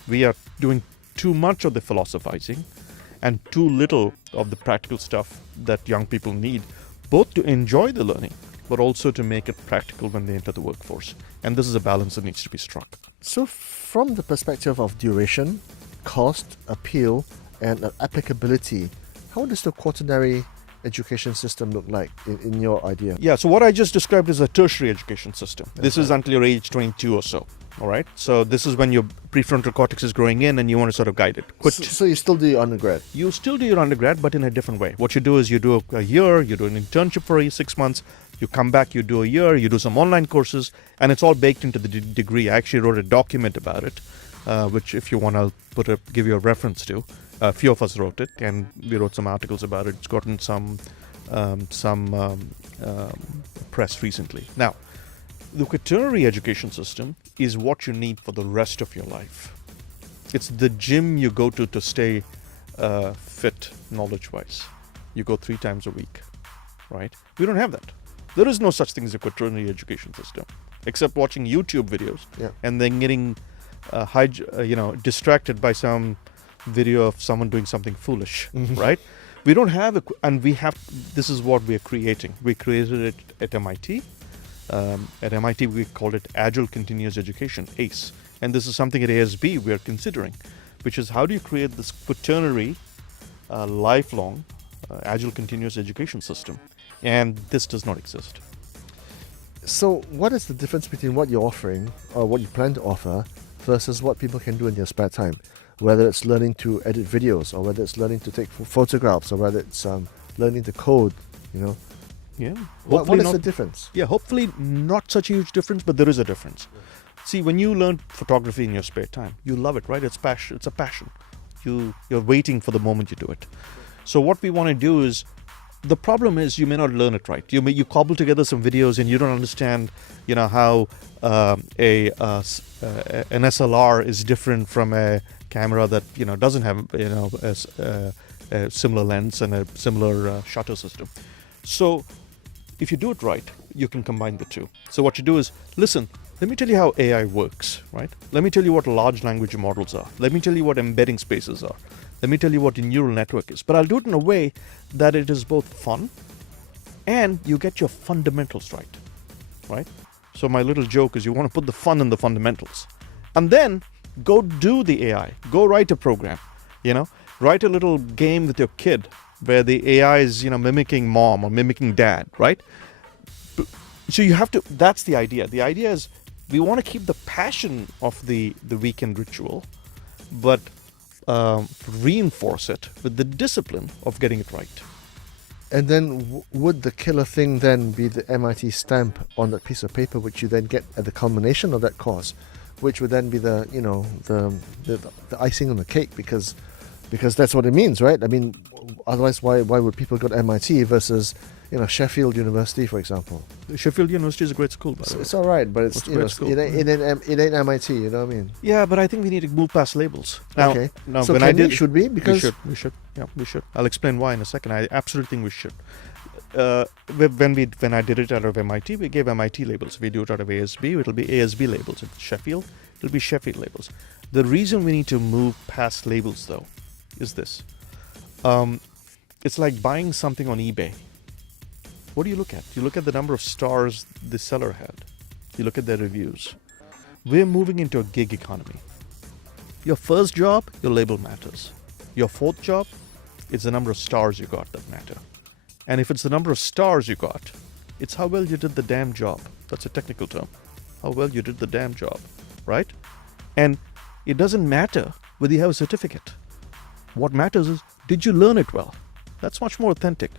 We are doing too much of the philosophizing and too little of the practical stuff that young people need, both to enjoy the learning, but also to make it practical when they enter the workforce. And this is a balance that needs to be struck. So from the perspective of duration, cost, appeal, and applicability, how does the quaternary education system look like in your idea? Yeah, so what I just described is a tertiary education system. This is until you're age 22 or so. All right. So this is when your prefrontal cortex is growing in and you want to sort of guide it. So you still do your undergrad? You still do your undergrad, but in a different way. What you do is you do a year, you do an internship for 6 months, you come back, you do a year, you do some online courses, and it's all baked into the degree. I actually wrote a document about it, which if you want, I'll give you a reference to. A few of us wrote it, and we wrote some articles about it. It's gotten some press recently. Now, the quaternary education system is what you need for the rest of your life. It's the gym you go to stay fit knowledge-wise. You go 3 times a week, right? We don't have that. There is no such thing as a quaternary education system, except watching YouTube videos and then getting distracted by some video of someone doing something foolish, right? We don't have this is what we are creating. We created it at MIT. At MIT, we called it Agile Continuous Education, ACE. And this is something at ASB we are considering, which is how do you create this quaternary, lifelong, Agile Continuous Education system? And this does not exist. So what is the difference between what you're offering or what you plan to offer versus what people can do in their spare time? Whether it's learning to edit videos or whether it's learning to take photographs or whether it's learning to code, Yeah. What is the difference? Yeah, hopefully not such a huge difference, but there is a difference. See, when you learn photography in your spare time, you love it, right? It's passion. It's a passion. You're waiting for the moment you do it. So what we want to do is, the problem is you may not learn it right. You cobble together some videos and you don't understand, how an SLR is different from a camera that doesn't have a similar lens and a similar shutter system. So if you do it right, you can combine the two. So what you do is, listen, let me tell you how AI works, right? Let me tell you what large language models are. Let me tell you what embedding spaces are. Let me tell you what a neural network is. But I'll do it in a way that it is both fun and you get your fundamentals right? So my little joke is you want to put the fun in the fundamentals. And then go do the AI. Go write a program, Write a little game with your kid where the AI is, mimicking mom or mimicking dad, right? So you have to, that's the idea. The idea is we want to keep the passion of the weekend ritual, but reinforce it with the discipline of getting it right. And then would the killer thing then be the MIT stamp on that piece of paper, which you then get at the culmination of that course, which would then be the icing on the cake, because that's what it means, right? I mean, otherwise, why would people go to MIT versus Sheffield University, for example? Sheffield University is a great school, by the way. It's all right, but it's it ain't MIT, you know what I mean? Yeah, but I think we need to move past labels. Now, okay. Now, so when should we? Because we should. Yeah, we should. I'll explain why in a second. I absolutely think we should. When I did it out of MIT, we gave MIT labels. If we do it out of ASB, it'll be ASB labels. If it's Sheffield, it'll be Sheffield labels. The reason we need to move past labels, though, is this. It's like buying something on eBay. What do you look at? You look at the number of stars the seller had. You look at their reviews. We're moving into a gig economy. Your first job, your label matters. Your fourth job, it's the number of stars you got that matter. And if it's the number of stars you got, it's how well you did the damn job. That's a technical term. How well you did the damn job, right? And it doesn't matter whether you have a certificate. What matters is, did you learn it well? That's much more authentic,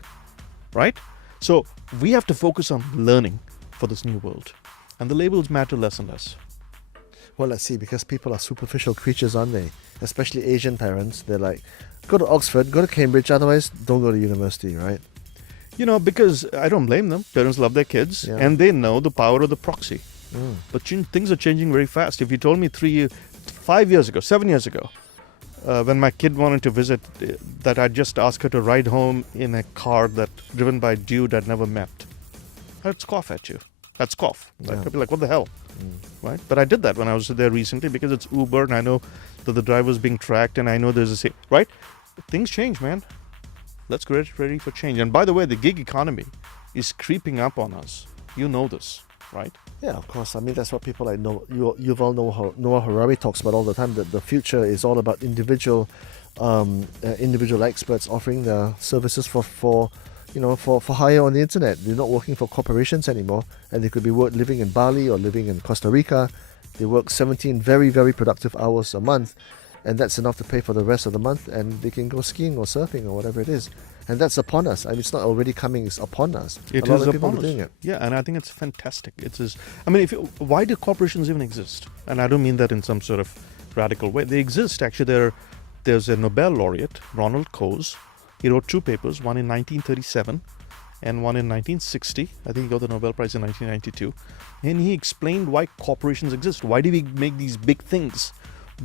right? So we have to focus on learning for this new world. And the labels matter less and less. Well, let's see, because people are superficial creatures, aren't they? Especially Asian parents. They're like, go to Oxford, go to Cambridge, otherwise don't go to university, right? Because I don't blame them. Parents love their kids and they know the power of the proxy. But things are changing very fast. If you told me 5 years ago, 7 years ago, when my kid wanted to visit, that I'd just ask her to ride home in a car driven by a dude I'd never met, I'd scoff at you. I'd scoff. Right? I'd be like, what the hell? Right? But I did that when I was there recently because it's Uber and I know that the driver's being tracked and I know there's right? Things change, man. Let's get ready for change. And by the way, the gig economy is creeping up on us. You know this, right? Yeah, of course. I mean, that's what people like Yuval Noah Harari talks about all the time, that the future is all about individual experts offering their services for for hire on the internet. They're not working for corporations anymore, and they could be living in Bali or living in Costa Rica. They work 17 very, very productive hours a month, and that's enough to pay for the rest of the month, and they can go skiing or surfing or whatever it is. And that's upon us. I mean, it's not already coming, it's upon us. It a lot is of people upon are us. doing it. Yeah, and I think it's fantastic. Why do corporations even exist? And I don't mean that in some sort of radical way. They exist. Actually, there's a Nobel laureate, Ronald Coase. He wrote 2 papers, one in 1937 and one in 1960. I think he got the Nobel Prize in 1992. And he explained why corporations exist. Why do we make these big things?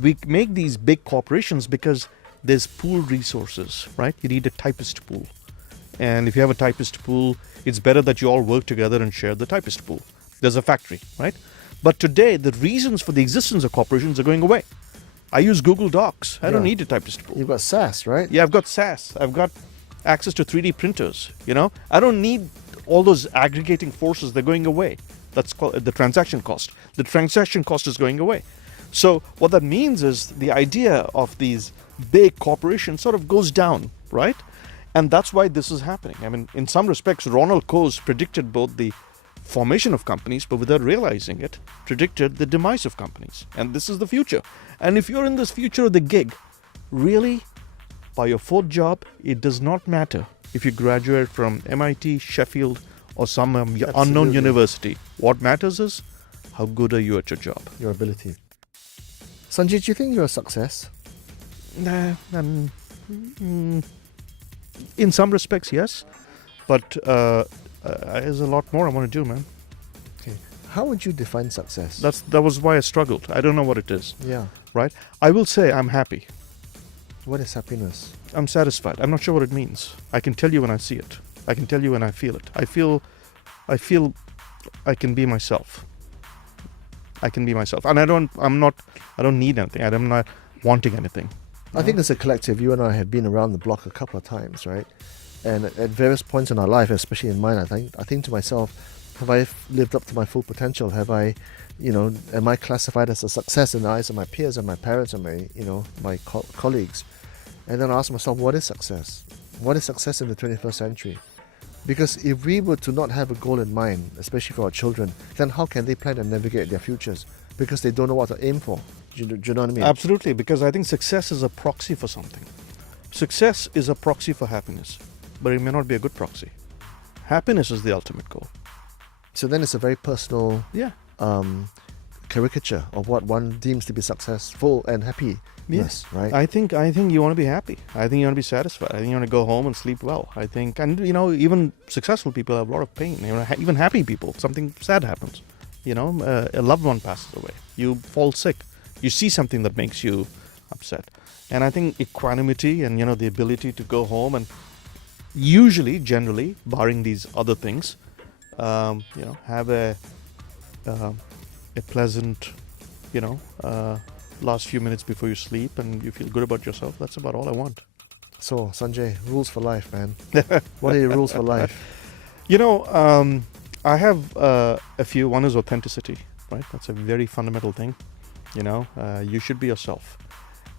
We make these big corporations because there's pooled resources, right? You need a typist pool. And if you have a typist pool, it's better that you all work together and share the typist pool. There's a factory, right? But today, the reasons for the existence of corporations are going away. I use Google Docs. I don't need a typist pool. You've got SAS, right? Yeah, I've got SAS. I've got access to 3D printers, I don't need all those aggregating forces. They're going away. That's called the transaction cost. The transaction cost is going away. So what that means is the idea of these big corporations sort of goes down, right? And that's why this is happening. I mean, in some respects, Ronald Coase predicted both the formation of companies, but without realizing it, predicted the demise of companies. And this is the future. And if you're in this future of the gig, really, by your 4th job, it does not matter if you graduate from MIT, Sheffield, or some unknown university. What matters is how good are you at your job. Your ability. Sanjay, do you think you're a success? In some respects, yes. But there's a lot more I want to do, man. Okay. How would you define success? That was why I struggled. I don't know what it is. Yeah. Right? I will say I'm happy. What is happiness? I'm satisfied. I'm not sure what it means. I can tell you when I see it. I can tell you when I feel it. I feel I can be myself. I can be myself. And I don't need anything. I'm not wanting anything. I think as a collective, you and I have been around the block a couple of times, right? And at various points in our life, especially in mine, I think to myself, have I lived up to my full potential? Have I, am I classified as a success in the eyes of my peers and my parents and my colleagues? And then I ask myself, what is success? What is success in the 21st century? Because if we were to not have a goal in mind, especially for our children, then how can they plan and navigate their futures? Because they don't know what to aim for. Do you know what I mean? Absolutely, because I think success is a proxy for something. Success is a proxy for happiness, but it may not be a good proxy. Happiness is the ultimate goal. So then it's a very personal Yeah. Caricature of what one deems to be successful and happy. Yes, right. I think you want to be happy. I think you want to be satisfied. I think you want to go home and sleep well. I think, and even successful people have a lot of pain. Even happy people, something sad happens. A loved one passes away. You fall sick. You see something that makes you upset. And I think equanimity and the ability to go home and generally, barring these other things, have a pleasant, last few minutes before you sleep and you feel good about yourself. That's about all I want. So, Sanjay, rules for life, man. What are your rules for life? I have a few. One is authenticity, right? That's a very fundamental thing. You should be yourself.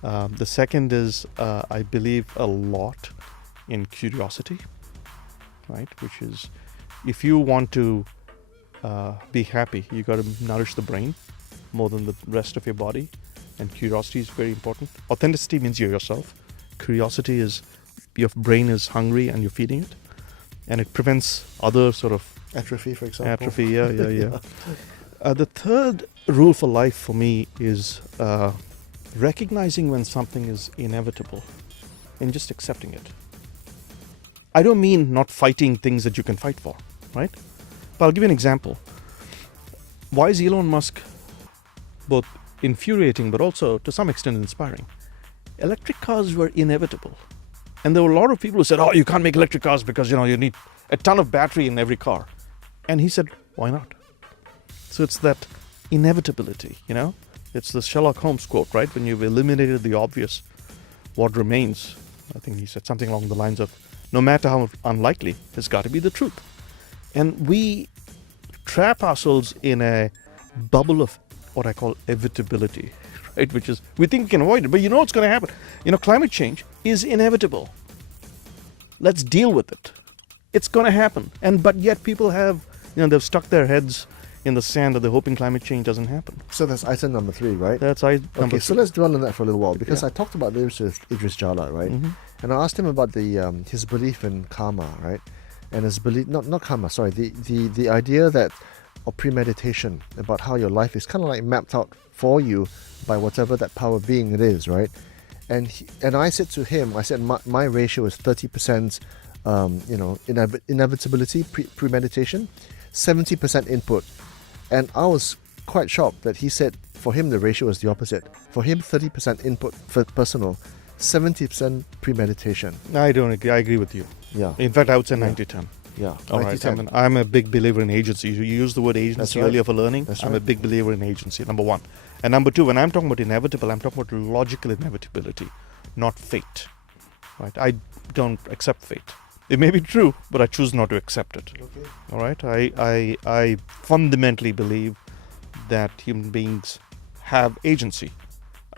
The second is I believe a lot in curiosity, right? Which is, if you want to be happy, you got to nourish the brain more than the rest of your body. And curiosity is very important. Authenticity means you're yourself. Curiosity is your brain is hungry and you're feeding it. And it prevents other sort of atrophy, for example. Atrophy, yeah. The third rule for life for me is recognizing when something is inevitable and just accepting it. I don't mean not fighting things that you can fight for, right? But I'll give you an example. Why is Elon Musk both infuriating but also to some extent inspiring? Electric cars were inevitable. And there were a lot of people who said, oh, you can't make electric cars because, you need a ton of battery in every car. And he said, why not? So it's that inevitability, It's the Sherlock Holmes quote, right? When you've eliminated the obvious, what remains? I think he said something along the lines of, no matter how unlikely, it's got to be the truth. And we trap ourselves in a bubble of what I call evitability, right? Which is, we think we can avoid it, but what's going to happen? Climate change is inevitable. Let's deal with it. It's going to happen. But yet people have, they've stuck their heads in the sand that they're hoping climate change doesn't happen. So that's item number 3, right? That's number Okay, 3. so let's dwell on that for a little while, because Yeah. I talked about this with Idris Jala, right? Mm-hmm. And I asked him about his belief in karma, right? And his belief, not karma, sorry, the idea that, or premeditation, about how your life is kind of like mapped out for you by whatever that power being it is, right? And I said to him, I said my ratio is 30%, inevitability, premeditation, 70% input. And I was quite shocked that he said for him the ratio is the opposite. For him, 30% input for personal, 70% premeditation. I don't agree. I agree with you. Yeah. In fact, I would say Yeah. 90-10. Yeah. All right. 90-10. I'm a big believer in agency. You used the word agency That's right. earlier for learning. That's I'm a right. big believer in agency, number 1. And number 2, when I'm talking about inevitable, I'm talking about logical inevitability, not fate. Right? I don't accept fate. It may be true, but I choose not to accept it. Okay. All right? I fundamentally believe that human beings have agency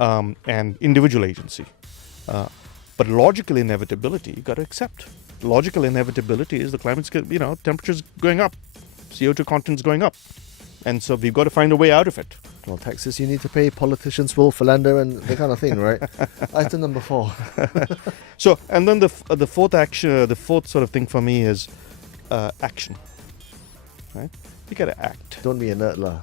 and individual agency. But logical inevitability, you got to accept. Logical inevitability is the climate's, temperature's going up, CO2 content's going up. And so we've got to find a way out of it. Well, taxes you need to pay, politicians will philander and that kind of thing, right? Item number 4. So, and then the fourth action, the fourth sort of thing for me is action. Right? You got to act. Don't be inert, lah.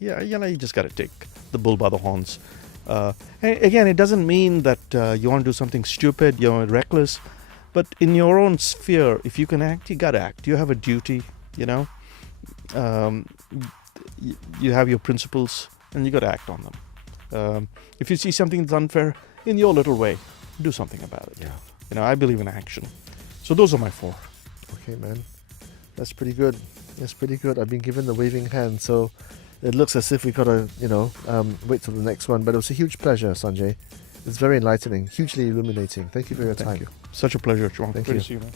Yeah, you just got to take the bull by the horns. And again, it doesn't mean that you want to do something stupid, reckless. But in your own sphere, if you can act, you got to act. You have a duty, you have your principles, and you got to act on them. If you see something that's unfair, in your little way, do something about it. Yeah. I believe in action. So those are my 4. Okay, man. That's pretty good. That's pretty good. I've been given the waving hand, so it looks as if we got to, wait till the next one. But it was a huge pleasure, Sanjay. It's very enlightening, hugely illuminating. Thank you for your time. Thank you. Such a pleasure, Chuang. Thank Good you. to see you, man.